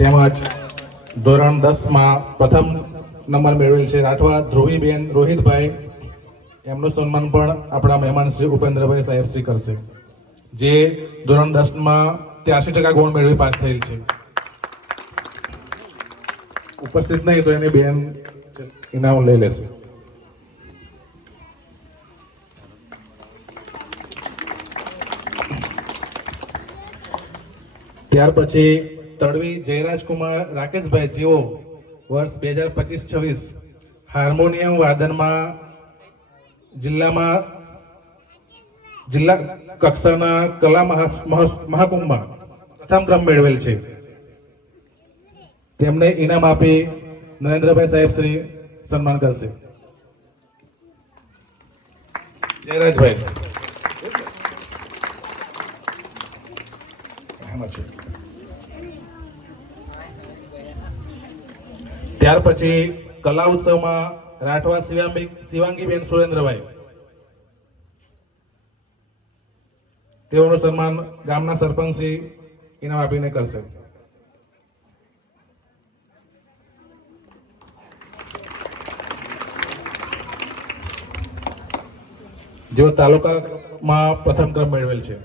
તેમજ ધોરણ 10માં પ્રથમ નંબર મેળવેલ છે રાઠવા ધ્રુવીબેન રોહિતભાઈ, એમનું સન્માન પણ આપણા મહેમાન શ્રી ઉપેન્દ્રભાઈ સાહેબ શ્રી કરશે, જે ધોરણ 10માં 83% ગુણ મેળવી પાસ થયેલ છે. ઉપસ્થિત નહીં તો એની બેન ઇનામ લઈ લેશે. ત્યાર પછી તડવી જયરાજકુમાર રાકેશભાઈ, જેઓ વર્ષ 2025-26 હાર્મોનિયમ વાદનમાં જિલ્લા કક્ષાના કલા મહાકુંભમાં પ્રથમ ક્રમ મેળવેલ છે. તેમને ઇનામ આપી નરેન્દ્રભાઈ સાહેબ શ્રી સન્માન કરશે. જયરાજભાઈ ત્યાર પછી કલા ઉત્સવમાં રાઠવા શિવાંગીબેન સુરેન્દ્રભાઈ, તેઓનું સન્માન ગામના સરપંચશ્રી ઇનામ આપીને કરશે. જેઓ તાલુકામાં પ્રથમ ક્રમ મેળવેલ છે.